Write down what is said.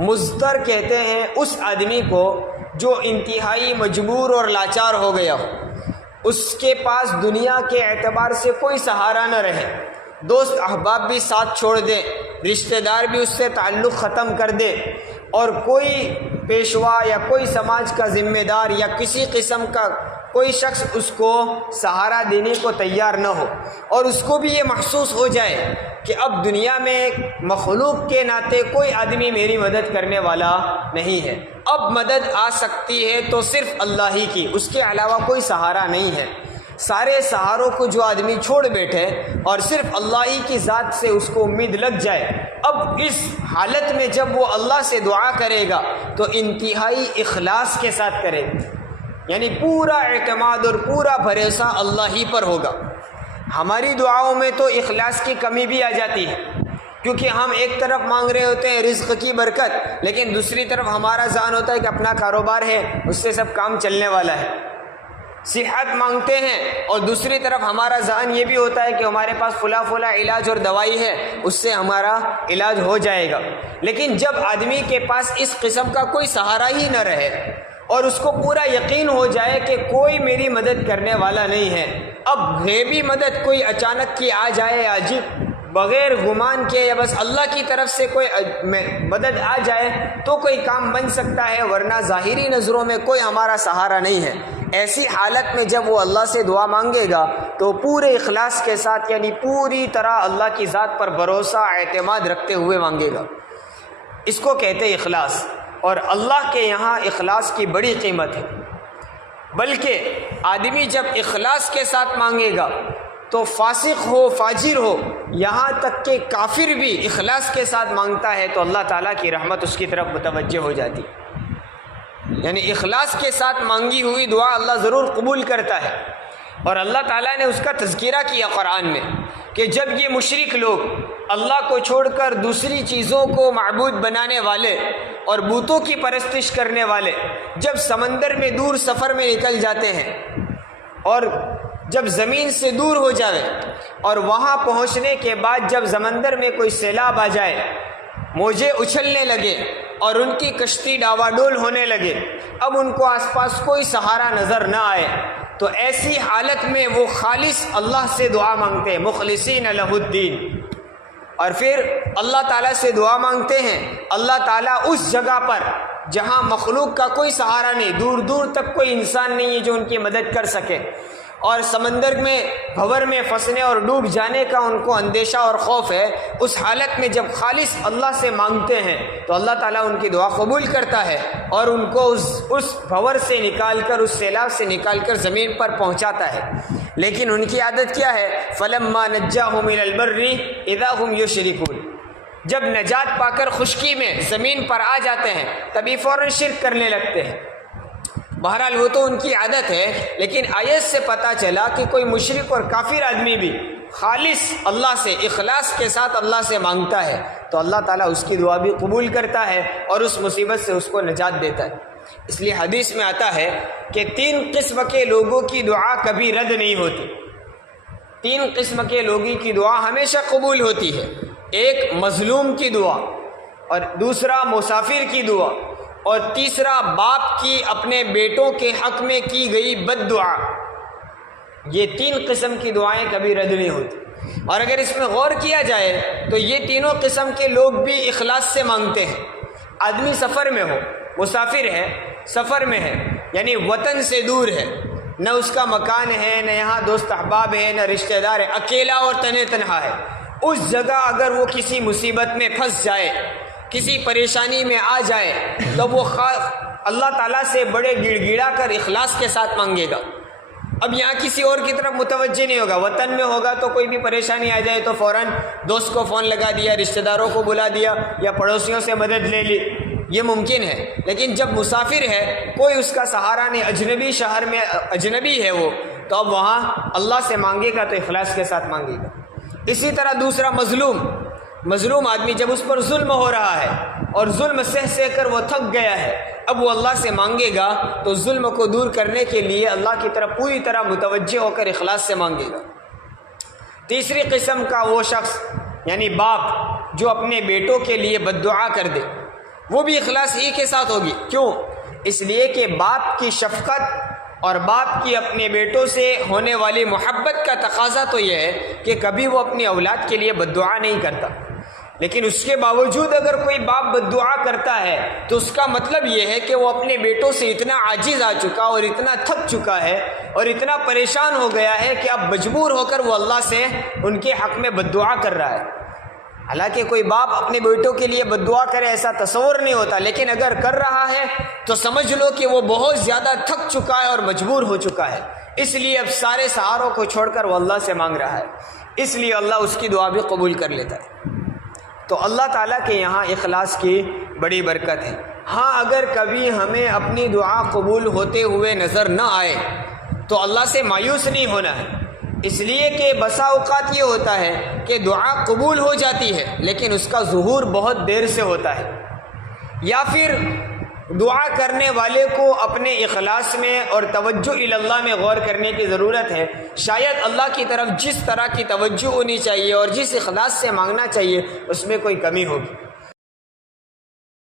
مضطر کہتے ہیں اس آدمی کو جو انتہائی مجبور اور لاچار ہو گیا ہو، اس کے پاس دنیا کے اعتبار سے کوئی سہارا نہ رہے، دوست احباب بھی ساتھ چھوڑ دے، رشتہ دار بھی اس سے تعلق ختم کر دے، اور کوئی پیشوا یا کوئی سماج کا ذمہ دار یا کسی قسم کا کوئی شخص اس کو سہارا دینے کو تیار نہ ہو، اور اس کو بھی یہ محسوس ہو جائے کہ اب دنیا میں ایک مخلوق کے ناطے کوئی آدمی میری مدد کرنے والا نہیں ہے، اب مدد آ سکتی ہے تو صرف اللہ ہی کی، اس کے علاوہ کوئی سہارا نہیں ہے۔ سارے سہاروں کو جو آدمی چھوڑ بیٹھے اور صرف اللہ ہی کی ذات سے اس کو امید لگ جائے، اب اس حالت میں جب وہ اللہ سے دعا کرے گا تو انتہائی اخلاص کے ساتھ کرے گا، یعنی پورا اعتماد اور پورا بھروسہ اللہ ہی پر ہوگا۔ ہماری دعاؤں میں تو اخلاص کی کمی بھی آ جاتی ہے، کیونکہ ہم ایک طرف مانگ رہے ہوتے ہیں رزق کی برکت، لیکن دوسری طرف ہمارا ذہن ہوتا ہے کہ اپنا کاروبار ہے، اس سے سب کام چلنے والا ہے۔ صحت مانگتے ہیں اور دوسری طرف ہمارا ذہن یہ بھی ہوتا ہے کہ ہمارے پاس فلاں علاج اور دوائی ہے، اس سے ہمارا علاج ہو جائے گا۔ لیکن جب آدمی کے پاس اس قسم کا کوئی سہارا ہی نہ رہے اور اس کو پورا یقین ہو جائے کہ کوئی میری مدد کرنے والا نہیں ہے، اب غیبی مدد کوئی اچانک کی آ جائے، عجیب بغیر گمان کے یا بس اللہ کی طرف سے کوئی مدد آ جائے تو کوئی کام بن سکتا ہے، ورنہ ظاہری نظروں میں کوئی ہمارا سہارا نہیں ہے۔ ایسی حالت میں جب وہ اللہ سے دعا مانگے گا تو پورے اخلاص کے ساتھ، یعنی پوری طرح اللہ کی ذات پر بھروسہ اعتماد رکھتے ہوئے مانگے گا، اس کو کہتے ہیں اخلاص۔ اور اللہ کے یہاں اخلاص کی بڑی قیمت ہے، بلکہ آدمی جب اخلاص کے ساتھ مانگے گا تو فاسق ہو فاجر ہو، یہاں تک کہ کافر بھی اخلاص کے ساتھ مانگتا ہے تو اللہ تعالیٰ کی رحمت اس کی طرف متوجہ ہو جاتی، یعنی اخلاص کے ساتھ مانگی ہوئی دعا اللہ ضرور قبول کرتا ہے۔ اور اللہ تعالیٰ نے اس کا تذکرہ کیا قرآن میں کہ جب یہ مشرک لوگ اللہ کو چھوڑ کر دوسری چیزوں کو معبود بنانے والے اور بتوں کی پرستش کرنے والے جب سمندر میں دور سفر میں نکل جاتے ہیں اور جب زمین سے دور ہو جائے اور وہاں پہنچنے کے بعد جب سمندر میں کوئی سیلاب آ جائے، موجیں اچھلنے لگے اور ان کی کشتی ڈاواڈول ہونے لگے، اب ان کو آس پاس کوئی سہارا نظر نہ آئے، تو ایسی حالت میں وہ خالص اللہ سے دعا مانگتے ہیں، مخلصین لہ الدین، اور پھر اللہ تعالیٰ سے دعا مانگتے ہیں۔ اللہ تعالیٰ اس جگہ پر جہاں مخلوق کا کوئی سہارا نہیں، دور دور تک کوئی انسان نہیں ہے جو ان کی مدد کر سکے، اور سمندر میں بھنور میں پھنسنے اور ڈوب جانے کا ان کو اندیشہ اور خوف ہے، اس حالت میں جب خالص اللہ سے مانگتے ہیں تو اللہ تعالیٰ ان کی دعا قبول کرتا ہے اور ان کو اس بھنور سے نکال کر، اس سیلاب سے نکال کر زمین پر پہنچاتا ہے۔ لیکن ان کی عادت کیا ہے؟ فَلَمَّا نَجَّاهُمْ إِلَى الْبَرِّ إِذَا هُمْ يُشْرِكُونَ، جب نجات پا کر خشکی میں زمین پر آ جاتے ہیں تبھی فوراً شرک کرنے لگتے ہیں۔ بہرحال وہ تو ان کی عادت ہے، لیکن آیت سے پتہ چلا کہ کوئی مشرک اور کافر آدمی بھی خالص اللہ سے اخلاص کے ساتھ اللہ سے مانگتا ہے تو اللہ تعالیٰ اس کی دعا بھی قبول کرتا ہے اور اس مصیبت سے اس کو نجات دیتا ہے۔ اس لیے حدیث میں آتا ہے کہ 3 قسم کے لوگوں کی دعا کبھی رد نہیں ہوتی، 3 قسم کے لوگوں کی دعا ہمیشہ قبول ہوتی ہے۔ ایک مظلوم کی دعا، اور دوسرا مسافر کی دعا، اور تیسرا باپ کی اپنے بیٹوں کے حق میں کی گئی بد دعا۔ یہ 3 قسم کی دعائیں کبھی رد نہیں ہوتی، اور اگر اس میں غور کیا جائے تو یہ تینوں قسم کے لوگ بھی اخلاص سے مانگتے ہیں۔ آدمی سفر میں ہو، مسافر ہے، سفر میں ہے، یعنی وطن سے دور ہے، نہ اس کا مکان ہے، نہ یہاں دوست احباب ہے، نہ رشتہ دار ہے، اکیلا اور تنہا ہے، اس جگہ اگر وہ کسی مصیبت میں پھنس جائے، کسی پریشانی میں آ جائے تو وہ اللہ تعالیٰ سے بڑے گڑ گڑا کر اخلاص کے ساتھ مانگے گا۔ اب یہاں کسی اور کی طرف متوجہ نہیں ہوگا، وطن میں ہوگا تو کوئی بھی پریشانی آ جائے تو فوراً دوست کو فون لگا دیا، رشتہ داروں کو بلا دیا یا پڑوسیوں سے مدد لے لی، یہ ممکن ہے۔ لیکن جب مسافر ہے، کوئی اس کا سہارا نہیں، اجنبی شہر میں اجنبی ہے وہ، تو اب وہاں اللہ سے مانگے گا تو اخلاص کے ساتھ مانگے گا۔ اسی طرح دوسرا مظلوم آدمی، جب اس پر ظلم ہو رہا ہے اور ظلم سہ کر وہ تھک گیا ہے، اب وہ اللہ سے مانگے گا تو ظلم کو دور کرنے کے لیے اللہ کی طرف پوری طرح متوجہ ہو کر اخلاص سے مانگے گا۔ تیسری قسم کا وہ شخص، یعنی باپ جو اپنے بیٹوں کے لیے بد دعا کر دے، وہ بھی اخلاص ہی کے ساتھ ہوگی. کیوں؟ اس لیے کہ باپ کی شفقت اور باپ کی اپنے بیٹوں سے ہونے والی محبت کا تقاضا تو یہ ہے کہ کبھی وہ اپنی اولاد کے لیے بد دعا نہیں کرتا. لیکن اس کے باوجود اگر کوئی باپ بد دعا کرتا ہے تو اس کا مطلب یہ ہے کہ وہ اپنے بیٹوں سے اتنا عاجز آ چکا اور اتنا تھک چکا ہے اور اتنا پریشان ہو گیا ہے کہ اب مجبور ہو کر وہ اللہ سے ان کے حق میں بد دعا کر رہا ہے. حالانکہ کوئی باپ اپنے بیٹوں کے لیے بد دعا کرے ایسا تصور نہیں ہوتا، لیکن اگر کر رہا ہے تو سمجھ لو کہ وہ بہت زیادہ تھک چکا ہے اور مجبور ہو چکا ہے. اس لیے اب سارے سہاروں کو چھوڑ کر وہ اللہ سے مانگ رہا ہے، اس لیے اللہ اس کی دعا بھی قبول کر لیتا ہے. تو اللہ تعالیٰ کے یہاں اخلاص کی بڑی برکت ہے. ہاں اگر کبھی ہمیں اپنی دعا قبول ہوتے ہوئے نظر نہ آئے تو اللہ سے مایوس نہیں ہونا ہے، اس لیے کہ بسا اوقات یہ ہوتا ہے کہ دعا قبول ہو جاتی ہے لیکن اس کا ظہور بہت دیر سے ہوتا ہے، یا پھر دعا کرنے والے کو اپنے اخلاص میں اور توجہ اللہ میں غور کرنے کی ضرورت ہے. شاید اللہ کی طرف جس طرح کی توجہ ہونی چاہیے اور جس اخلاص سے مانگنا چاہیے اس میں کوئی کمی ہوگی.